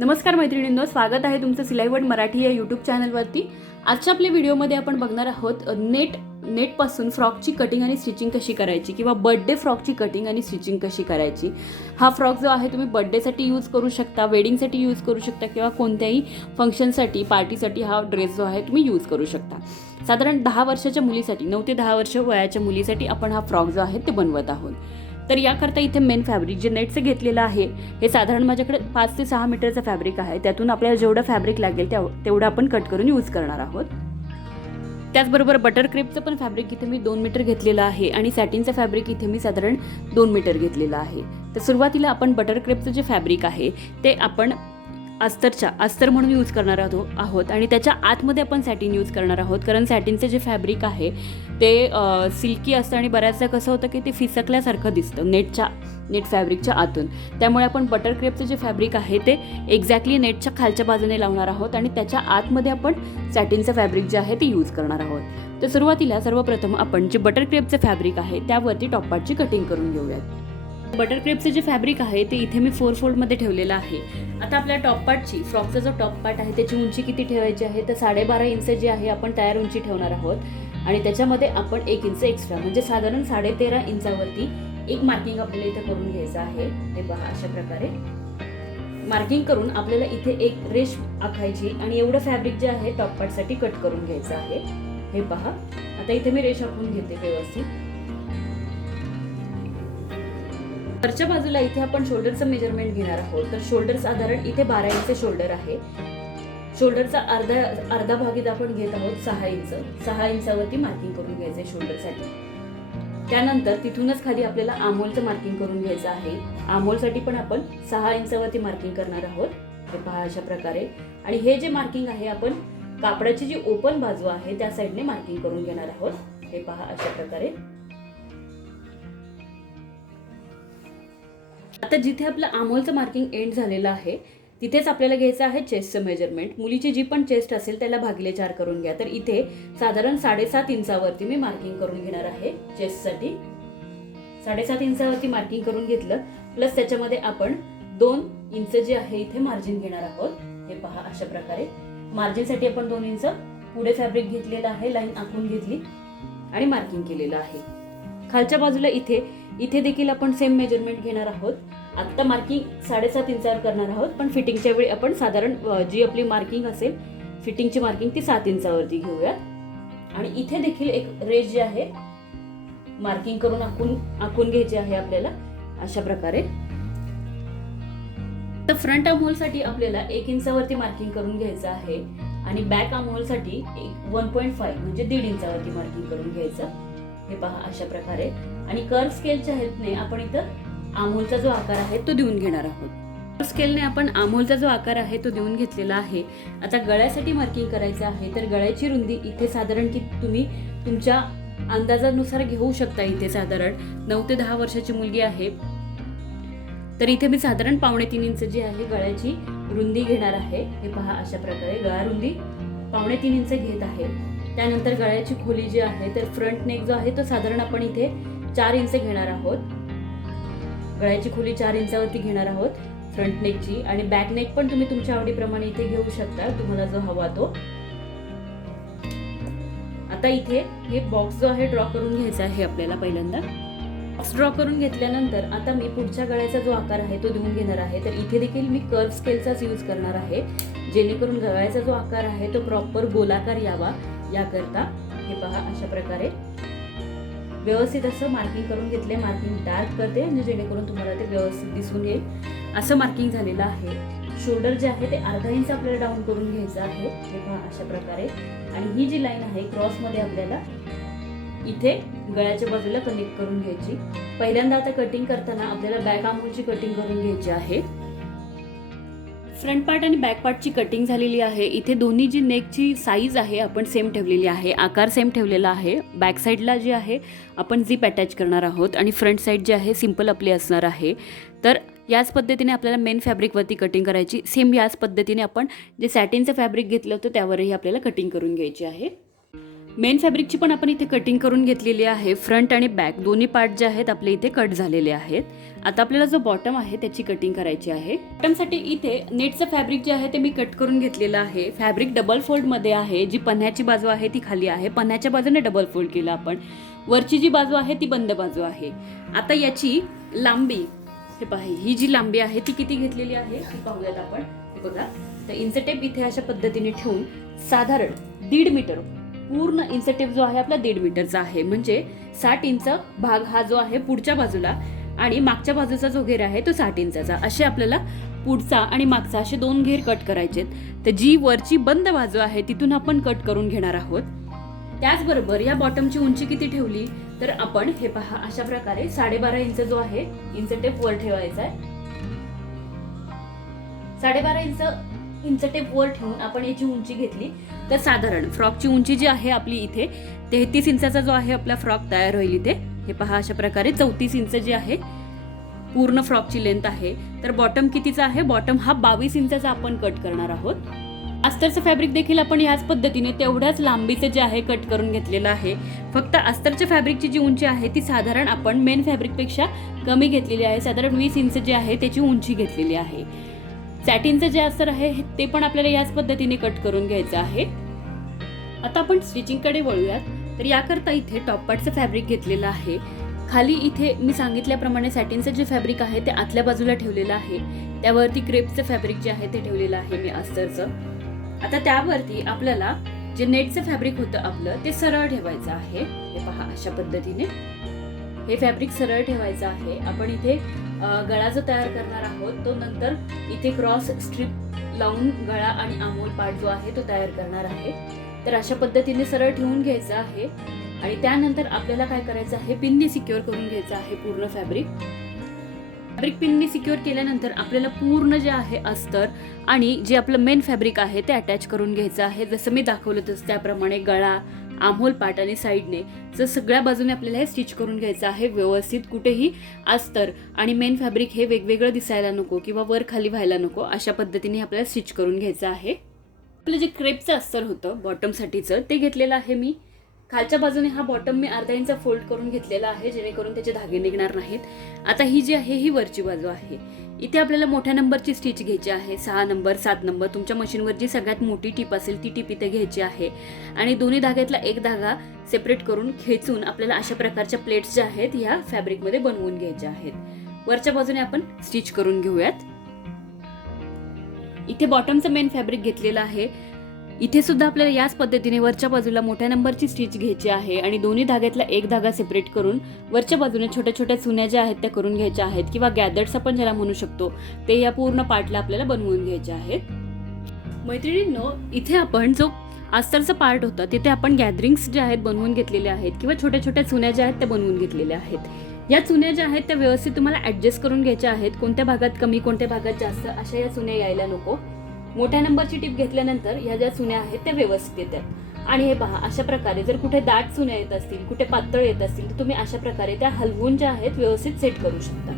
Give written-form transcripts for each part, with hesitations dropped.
नमस्कार मैत्रिणींनो, स्वागत आहे तुमचं सिलाईवर्ड मराठी या यूट्यूब चॅनलवरती। आजच्या आपल्या व्हिडिओमध्ये आपण बघणार आहोत नेटपासून फ्रॉकची कटिंग आणि स्टिचिंग कशी करायची किंवा बर्थडे फ्रॉकची कटिंग आणि स्टिचिंग कशी करायची। हा फ्रॉक जो आहे तुम्ही बर्थडेसाठी यूज करू शकता, वेडिंगसाठी यूज करू शकता किंवा कोणत्याही फंक्शनसाठी, पार्टीसाठी हा ड्रेस जो आहे तुम्ही यूज करू शकता। साधारण 10 वर्षाच्या मुलीसाठी, 9 ते 10 वर्ष वयाच्या मुलीसाठी आपण हा फ्रॉक जो आहे ते बनवत आहोत। तर याकरता इथे मेन फॅब्रिक जे नेटचं घेतलेलं आहे हे साधारण माझ्याकडे 5 ते 6 मीटरचं फॅब्रिक आहे। त्यातून आपल्याला जेवढं फॅब्रिक लागेल तेवढं आपण कट करून यूज करणार आहोत। त्याचबरोबर बटर क्रेपचं पण फॅब्रिक इथे मी 2 मीटर घेतलेलं आहे आणि सॅटिनचं फॅब्रिक इथे मी साधारण 2 मीटर घेतलेलं आहे। तर सुरुवातीला आपण बटर क्रेपचं जे फॅब्रिक आहे ते आपण अस्तर म्हणून यूज करणार आहोत आणि त्याच्या आतमध्ये आपण सॅटिन यूज करणार आहोत, कारण सॅटिनचं जे फॅब्रिक आहे ते सिल्की असतं आणि बऱ्याचदा कसं होतं की ते फिसकल्यासारखं दिसतं नेट फॅब्रिकच्या आतून। त्यामुळे आपण बटर क्रेपचं जे फॅब्रिक आहे ते एक्झॅक्टली नेटच्या खालच्या बाजूने लावणार आहोत आणि त्याच्या आतमध्ये आपण सॅटिनचं फॅब्रिक जे आहे ते यूज करणार आहोत। तर सुरुवातीला सर्वप्रथम आपण जे बटर क्रेपचं फॅब्रिक आहे त्यावरती टॉप पार्टची कटिंग करून घेऊयात। बटर क्रेपचं जे फॅब्रिक आहे ते इथे मी 4 फोल्डमध्ये ठेवलेलं आहे। आता आपल्या टॉप पार्टची, फ्रॉकचा जो टॉप पार्ट आहे त्याची उंची किती ठेवायची आहे तर 12.5 इंच जी आहे आपण तयार उंची ठेवणार आहोत आणि त्याच्यामध्ये आपण 1 इंच एक्स्ट्रा म्हणजे साधारण 13.5 इंचावरती एक मार्किंग आपल्याला इथे करून घ्यायचं आहे। हे पहा, अशा प्रकारे मार्किंग करून आपल्याला इथे एक रेष आखायची आणि एवढं फॅब्रिक जे आहे टॉप पार्टसाठी कट करून घ्यायचं आहे। हे पहा, आता इथे मी रेष आखून घेते व्यवस्थित। वरच्या बाजूला इथे आपण शोल्डरचं मेजरमेंट घेणार आहोत। तर शोल्डर साधारण इथे 12 इंच शोल्डर आहे। शोल्डरचा अर्धा भाग इथे आपण घेत आहोत 6 इंचावरती मार्किंग करून घ्यायचे शोल्डरसाठी। त्यानंतर तिथूनच खाली आपल्याला आमोलचं मार्किंग करून घ्यायचं आहे। आमोलसाठी पण आपण 6 इंचावरती मार्किंग करणार आहोत। हे पहा, अशा प्रकारे। आणि हे जे मार्किंग आहे आपण कापडाची जी ओपन बाजू आहे त्या साईडने मार्किंग करून घेणार आहोत। हे पहा, अशा प्रकारे। आता जिथे आपलं आमोलचं मार्किंग एंड झालेलं आहे तिथेच आपल्याला घ्यायचं आहे चेस्टचं मेजरमेंट। मुलीची जी पण चेस्ट असेल त्याला भागिले 4 करून घ्या। तर इथे साधारण 7.5 इंचावरती मी मार्किंग करून घेणार आहे चेस्टसाठी। 7.5 इंचावरती मार्किंग करून घेतलं, प्लस त्याच्यामध्ये आपण 2 इंच जे आहे इथे मार्जिन घेणार आहोत। हे पहा, अशा प्रकारे मार्जिनसाठी आपण 2 इंच पुढे फॅब्रिक घेतलेलं आहे, लाईन आखून घेतली आणि मार्किंग केलेलं आहे। खालच्या बाजूला इथे देखील आपण सेम मेजरमेंट घेणार आहोत। आता मार्किंग 7.5 इंचावर करणार आहोत, पण फिटिंगच्या वेळी आपण साधारण जी आपली मार्किंग असेल फिटिंगची मार्किंग ती 7 इंचावरती घेऊया। आणि इथे देखील एक रेष जी आहे मार्किंग करून आखून घ्यायची आहे आपल्याला, अशा प्रकारे। तर फ्रंट आमहोलसाठी आपल्याला 1 इंचावरती मार्किंग करून घ्यायचं आहे आणि बॅक आमहोलसाठी 1.5 म्हणजे 1.5 इंचावरती मार्किंग करून घ्यायचं। हे पहा, अशा प्रकारे। आणि कर्व स्केलच्या हेल्पने आपण इथं आमोलचा जो आकार आहे तो देऊन घेणार आहोत। कर्व स्केलने आपण आमोलचा जो आकार आहे तो देऊन घेतलेला आहे। आता गळ्यासाठी मार्किंग करायचं आहे। तर गळ्याची रुंदी इथे साधारण की तुम्ही तुमच्या अंदाजानुसार घेऊ शकता। इथे साधारण 9 ते 10 वर्षाची मुलगी आहे, तर इथे मी साधारण 2.5 इंच जी आहे गळ्याची रुंदी घेणार आहे। हे पहा, अशा प्रकारे गळा रुंदी 2.5 इंच घेत आहे। त्यानंतर गळ्याची खोली जी आहे तर फ्रंट नेक जो आहे तो साधारण आपण इथे 4 इंच घेणार आहोत। गळ्याची खोली 4 इंचावरती घेणार आहोत फ्रंट नेकची। आणि बॅक नेक पण तुम्ही तुमच्या आवडीप्रमाणे इथे घेऊ शकता, तुम्हाला जो हवा तो। आता इथे हे बॉक्स जो आहे ड्रॉ करून घ्यायचा आहे आपल्याला। पहिल्यांदा बॉक्स ड्रॉ करून घेतल्यानंतर आता मी पुढच्या गळ्याचा जो आकार आहे तो देऊन घेणार आहे। तर इथे देखील मी कर्व स्केलचाच यूज करणार आहे, जेणेकरून गळ्याचा जो आकार आहे तो प्रॉपर गोलाकार यावा याकरता। हे पहा, अशा प्रकारे व्यवस्थित असं मार्किंग करून घेतले। मार्किंग डार्क करते म्हणजे जेणेकरून तुम्हाला ते व्यवस्थित दिसून येईल असं मार्किंग झालेलं आहे। शोल्डर जे आहे ते अर्धा इंच आपल्याला डाऊन करून घ्यायचं आहे। हे पहा, अशा प्रकारे। आणि ही जी लाईन आहे क्रॉसमध्ये आपल्याला इथे गळ्याच्या बाजूला कनेक्ट करून घ्यायची। पहिल्यांदा आता कटिंग करताना आपल्याला बॅक आमहोलची कटिंग करून घ्यायची आहे। फ्रंट पार्ट आणि बॅक पार्टची कटिंग झालेली आहे। इथे दोन्ही जी नेकची साईज आहे आपण सेम ठेवलेली आहे, आकार सेम ठेवलेला आहे। बॅक साईडला जी आहे आपण झिप अटॅच करणार आहोत आणि फ्रंट साईड जी आहे सिंपल आपली असणार आहे। तर याच पद्धतीने आपल्याला मेन फॅब्रिकवरती कटिंग करायची। सेम याच पद्धतीने आपण जे सॅटिनचं फॅब्रिक घेतलं होतं त्यावरही आपल्याला कटिंग करून घ्यायची आहे। मेन फॅब्रिकची पण आपण इथे कटिंग करून घेतलेली आहे. फ्रंट आणि बॅक दोन्ही पार्ट जे आहेत आपले इथे कट झालेले आहेत. आता आपल्याला जो बॉटम आहे त्याची कटिंग करायची आहे. बॉटमसाठी इथे नेटचं फॅब्रिक जे आहे ते मी कट करून घेतलेलं आहे. फॅब्रिक डबल फोल्डमध्ये आहे. जी पन्ह्याची बाजू आहे ती खाली आहे. पन्ह्याच्या बाजूने डबल फोल्ड केलं आपण. वरची जी बाजू आहे ती बंद बाजू आहे. आता याची लांबी हे पहा, ही जी लांबी आहे ती किती घेतलेली आहे ती पाहूयात आपण. हे बघा, तर इंच टेप इथे अशा पद्धतीने ठेवून साधारण 1.5 मीटर, पूर्ण इंच टेप जो आहे आपला 1.5 मीटरचा आहे. म्हणजे 60 इंच भाग हा जो आहे पुढच्या बाजूला आणि मागच्या बाजूचा जो घेर आहे तो 60 इंचाचा. असे आपल्याला पुढचा आणि मागचा असे 2 घेर कट करायचे. तर जी वरची बंद बाजू आहे तिथून आपण कट करून घेणार आहोत. त्याचबरोबर या बॉटमची उंची किती ठेवली तर आपण हे पहा अशा प्रकारे 12.5 इंच जो आहे इंच टेप वर ठेवायचा आहे. 12.5 इंच टेप वर ठेवून आपण याची उंची घेतली तर साधारण फ्रॉकची उंची जी आहे आपली इथे 33 इंचाचा जो आहे आपला फ्रॉक तयार होईल. इथे हे पहा अशा प्रकारे 34 इंच जी आहे पूर्ण फ्रॉकची लेंथ आहे. तर बॉटम कितीचा आहे, बॉटम हा 22 इंचाचा आपण कट करणार आहोत. अस्तरचं फॅब्रिक देखील आपण याच पद्धतीने तेवढ्याच लांबीचे जे आहे कट करून घेतलेलं आहे. फक्त अस्तरच्या फॅब्रिकची जी उंची आहे ती साधारण आपण मेन फॅब्रिकपेक्षा कमी घेतलेली आहे. साधारण 20 इंच जे आहे त्याची उंची घेतलेली आहे. सॅटिनचं जे अस्तर आहे ते पण आपल्याला याच पद्धतीने कट करून घ्यायचं आहे. आता आपण स्टिचिंगकडे वळूयात. तर याकरता इथे टॉप पार्टचं फॅब्रिक घेतलेलं आहे. खाली इथे मी सांगितल्याप्रमाणे सॅटिनचं जे फॅब्रिक आहे ते आतल्या बाजूला ठेवलेलं आहे. त्यावरती क्रेपचं फॅब्रिक जे आहे ते ठेवलेलं आहे मी अस्तरचं. आता त्यावरती आपल्याला जे नेटचं फॅब्रिक होतं आपलं ते सरळ ठेवायचं आहे. हे पहा अशा पद्धतीने हे फॅब्रिक सरळ ठेवायचं आहे. आपण इथे गळा जो तयार करणार आहोत तो नंतर इथे क्रॉस स्ट्रीप लावून गळा आणि आमोल पार्ट जो आहे तो तयार करणार आहे. तर अशा पद्धतीने सरळ ठेवून घ्यायचं आहे. आणि त्यानंतर आपल्याला काय करायचं आहे, पिननी सिक्युअर करून घ्यायचं आहे पूर्ण फॅब्रिक पिननी सिक्युअर केल्यानंतर आपल्याला पूर्ण जे आहे अस्तर आणि जे आपलं मेन फॅब्रिक आहे ते अटॅच करून घ्यायचं आहे. जसं मी दाखवलं तसं त्याप्रमाणे गळा, आमहोल पार्ट आणि साईडने जर सगळ्या बाजूने आपल्याला हे स्टिच करून घ्यायचं आहे व्यवस्थित. कुठेही अस्तर आणि मेन फॅब्रिक हे वेगवेगळं दिसायला नको किंवा वर खाली व्हायला नको, अशा पद्धतीने आपल्याला स्टिच करून घ्यायचं आहे. आपलं जे क्रेपचं अस्तर होतं बॉटमसाठीचं ते घेतलेलं आहे मी. खालच्या बाजूने हा बॉटम मी अर्धा इंच फोल्ड करून घेतलेला आहे जेणेकरून त्याचे धागे निघणार नाहीत. आता ही जी आहे ही वरची बाजू आहे. इथे आपल्याला मोठ्या नंबरची स्टिच घ्यायची आहे. 6 नंबर 7 नंबर तुमच्या मशीनवर जी सगळ्यात मोठी टीप असेल ती टीप इथे घ्यायची आहे. आणि दोन्ही धाग्यातला एक धागा सेपरेट करून खेचून आपल्याला अशा प्रकारच्या प्लेट्स ज्या आहेत ह्या फॅब्रिकमध्ये बनवून घ्यायच्या आहेत. वरच्या बाजूने आपण स्टिच करून घेऊयात. इथे बॉटमचं मेन फॅब्रिक घेतलेलं आहे. इथे सुद्धा आपल्याला याच पद्धतीने वरच्या बाजूला मोठ्या नंबरची स्टिच घ्यायची आहे आणि दोन्ही धाग्यातला एक धागा सेपरेट करून वरच्या बाजूने छोट्या छोट्या चुन्या ज्या आहेत त्या करून घ्यायच्या आहेत किंवा गॅदर्स आपण ज्याला म्हणू शकतो ते या पूर्ण पार्टला आपल्याला बनवून घ्यायचे आहेत. मैत्रिणींनो, इथे आपण जो अस्तरचा पार्ट होता तिथे आपण गॅदरिंग्स ज्या आहेत बनवून घेतलेल्या आहेत किंवा छोट्या छोट्या चुन्या ज्या आहेत त्या बनवून घेतलेल्या आहेत. या चुन्या ज्या आहेत त्या व्यवस्थित तुम्हाला ऍडजस्ट करून घ्यायच्या आहेत. कोणत्या भागात कमी कोणत्या भागात जास्त अशा या चुन्या यायला नको. मोठ्या नंबरची टीप घेतल्यानंतर ह्या ज्या चुन्या आहेत त्या व्यवस्थित येतात. आणि हे पहा अशा प्रकारे जर कुठे दाट चुन्या येत असतील, कुठे पातळ येत असतील तर तुम्ही अशा प्रकारे त्या हलवून ज्या आहेत व्यवस्थित सेट करू शकता.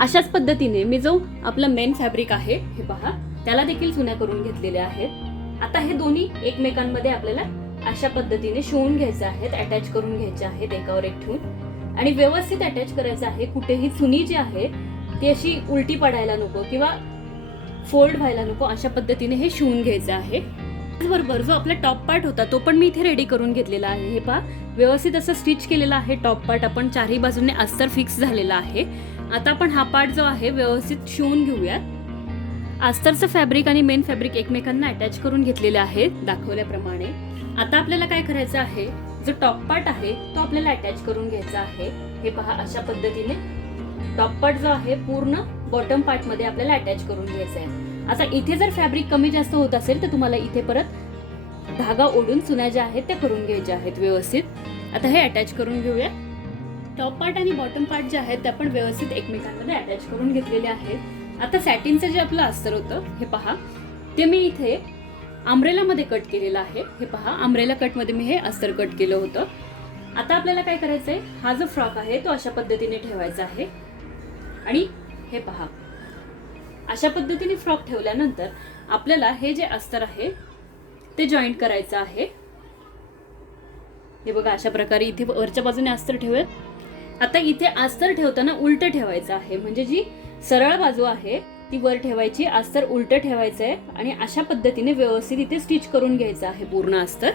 अशाच पद्धतीने मी जो आपला मेन फॅब्रिक आहे हे पहा त्याला देखील चुन्या करून घेतलेल्या आहेत. आता हे दोन्ही एकमेकांमध्ये आपल्याला अशा पद्धतीने शिवून घ्यायचे आहेत, अटॅच करून घ्यायचे आहेत एकावर एक ठेवून आणि व्यवस्थित अटॅच करायचं आहे. कुठेही चुनी जी आहे ती अशी उलटी पडायला नको किंवा फोल्ड व्हायला नको, अशा पद्धतीने हे शिवून घ्यायचं आहे. त्याचबरोबर जो आपला टॉप पार्ट होता तो पण मी इथे रेडी करून घेतलेला आहे. हे पहा व्यवस्थित असं स्टिच केलेला आहे. टॉप पार्ट आपण चारही बाजूने अस्तर फिक्स झालेला आहे. आता आपण हा पार्ट जो आहे व्यवस्थित शिवून घेऊयात. अस्तरचं फॅब्रिक आणि मेन फॅब्रिक एकमेकांना अटॅच करून घेतलेले आहे दाखवल्याप्रमाणे. आता आपल्याला काय करायचं आहे, जो टॉप पार्ट आहे तो आपल्याला अटॅच करून घ्यायचा आहे. हे पहा अशा पद्धतीने टॉप पार्ट जो आहे पूर्ण बॉटम पार्ट मध्ये आपल्याला अटॅच करून घ्यायचा आहे. आता इथे जर फॅब्रिक कमी जास्त होत असेल तर तुम्हाला इथे परत धागा ओढून चुन्या ज्या आहेत त्या करून घ्यायच्या आहेत व्यवस्थित. आता हे अटॅच करून घेऊया. टॉप पार्ट आणि बॉटम पार्ट जे आहेत ते आपण व्यवस्थित एकमेकांमध्ये अटॅच करून घेतलेले आहेत. आता सॅटिनचं जे आपलं अस्तर होतं हे पहा ते मी इथे अम्ब्रेला मध्ये कट केलेलं आहे. हे पहा अम्ब्रेला कट मध्ये मी हे अस्तर कट केलं होतं. आता आपल्याला काय करायचंय, हा जो फ्रॉक आहे तो अशा पद्धतीने ठेवायचा आहे आणि हे पहा अशा पद्धतीने फ्रॉक ठेवल्यानंतर आपल्याला हे जे अस्तर आहे ते जॉईंट करायचं आहे. हे बघा अशा प्रकारे इथे वरच्या बाजूने अस्तर ठेवूयात. आता इथे अस्तर ठेवताना उलटं ठेवायचं आहे, म्हणजे जी सरळ बाजू आहे ती वर ठेवायची, अस्तर उलटं ठेवायचं आहे आणि अशा पद्धतीने व्यवस्थित इथे स्टिच करून घ्यायचं आहे पूर्ण अस्तर.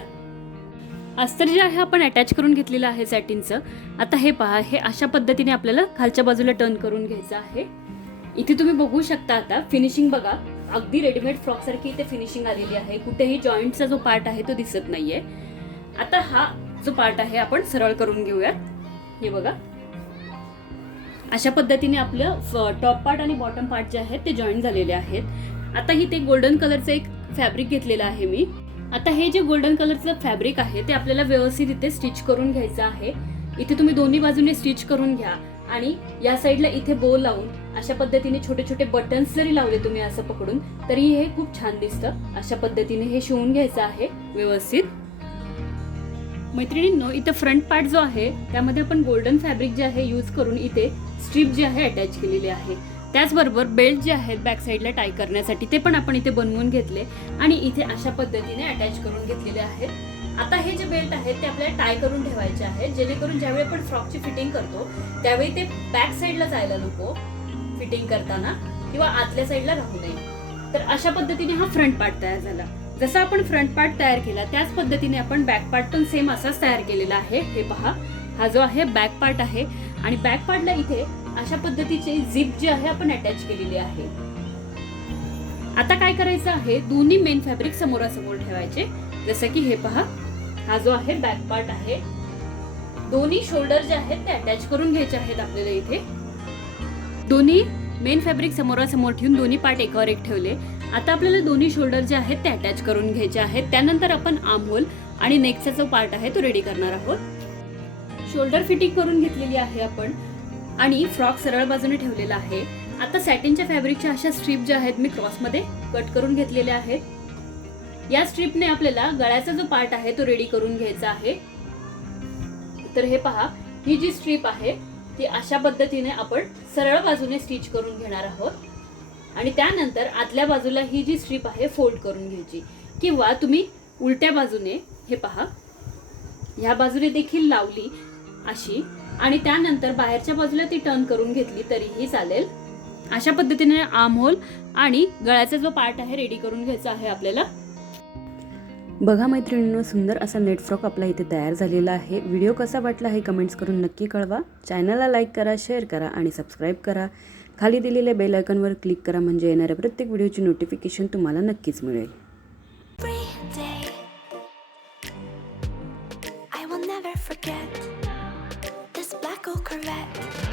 अस्तर जे आहे आपण अटॅच करून घेतलेलं आहे सॅटिनचं. आता हे पहा, हे अशा पद्धतीने आपल्याला खालच्या बाजूला टर्न करून घ्यायचं आहे. इथे तुम्ही बघू शकता आता फिनिशिंग बघा, अगदी रेडीमेड फ्रॉक सारखी इथे फिनिशिंग आलेली आहे. कुठेही जॉईंटचा जो पार्ट आहे तो दिसत नाहीये. आता हा जो पार्ट आहे आपण सरळ करून घेऊयात. हे बघा अशा पद्धतीने आपलं टॉप पार्ट आणि बॉटम पार्ट जे आहेत ते जॉईंट झालेले आहेत. आता इथे गोल्डन कलरचं एक फॅब्रिक घेतलेलं आहे मी. आता हे जे गोल्डन कलरचं फॅब्रिक आहे ते आपल्याला व्यवस्थित इथे स्टिच करून घ्यायचं आहे. इथे तुम्ही दोन्ही बाजूने स्टिच करून घ्या आणि या साईडला इथे बो लावून अशा पद्धतीने छोटे छोटे बटन्स जरी लावले तुम्ही असं पकडून तरी हे खूप छान दिसतं. अशा पद्धतीने हे शिवून घ्यायचं आहे व्यवस्थित. मैत्रिणींनो, इथे फ्रंट पार्ट जो आहे त्यामध्ये आपण गोल्डन फॅब्रिक जे आहे यूज करून इथे स्ट्रीप जी आहे अटॅच केलेली आहे. त्याचबरोबर बेल्ट जे आहेत बॅक साईडला टाय करण्यासाठी ते पण आपण इथे बनवून घेतले आणि इथे अशा पद्धतीने अटॅच करून घेतलेले आहेत. आता हे जे बेल्ट आहेत ते आपल्याला टाय करून ठेवायचे आहेत, जेणेकरून ज्यावेळी आपण फ्रॉकची फिटिंग करतो त्यावेळी ते बॅक साईडला जायला नको फिटिंग करताना किंवा आतल्या साईडला राहू नये. तर अशा पद्धतीने हा फ्रंट पार्ट तयार झाला. जसा आपण फ्रंट पार्ट तयार केला त्याच पद्धतीने आपण बॅक पार्ट पण सेम असाच तयार केलेला आहे. हे पहा, हा जो आहे बॅक पार्ट आहे आणि बॅक पार्टला इथे अशा पद्धतीची झिप जी आहे आपण अटॅच केलेली आहे. आता काय करायचं आहे, दोन्ही मेन फॅब्रिक समोरासमोर ठेवायचे. जसं की हे पहा, हा जो आहे बॅक पार्ट आहे, दोन्ही शोल्डर जे आहेत ते अटॅच करून घ्यायचे आहेत आपल्याला. इथे दोन्ही मेन फॅब्रिक समोरासमोर ठेवून दोन्ही पार्ट एकावर एक ठेवले. आता आपल्याला दोन्ही शोल्डर जे आहेत ते अटॅच करून घ्यायचे आहेत. त्यानंतर आपण आर्म होल आणि नेकचा जो पार्ट आहे तो रेडी करणार आहोत. शोल्डर फिटिंग करून घेतलेली आहे आपण आणि फ्रॉक सरळ बाजूने ठेवलेला आहे. आता सॅटिनच्या फॅब्रिकच्या अशा स्ट्रीप ज्या आहेत मी क्रॉसमध्ये कट करून घेतलेल्या आहेत. या स्ट्रीपने आपल्याला गळ्याचा जो पार्ट आहे तो रेडी करून घ्यायचा आहे. तर हे पहा, ही जी स्ट्रीप आहे ती अशा पद्धतीने आपण सरळ बाजूने स्टिच करून घेणार आहोत आणि त्यानंतर आतल्या बाजूला ही जी स्ट्रीप आहे फोल्ड करून घ्यायची किंवा तुम्ही उलट्या बाजूने हे पहा ह्या बाजूने देखील लावली अशी आणि त्यानंतर बाहेरच्या बाजूला ती टर्न करून घेतली तरीही चालेल. अशा पद्धतीने आर्म होल आणि गळ्याचा जो पार्ट आहे रेडी करून घ्यायचा आहे आपल्याला. बघा मैत्रिणींनो, सुंदर असा नेट फ्रॉक आपला इथे तयार झालेला आहे. व्हिडिओ कसा वाटला हे कमेंट्स करून नक्की कळवा. चॅनलला लाईक करा, शेअर करा आणि सबस्क्राईब करा. खाली दिलेल्या बेल आयकॉनवर क्लिक करा म्हणजे येणाऱ्या प्रत्येक व्हिडिओची नोटिफिकेशन तुम्हाला नक्कीच मिळेल. I will never forget this black oak Corvette.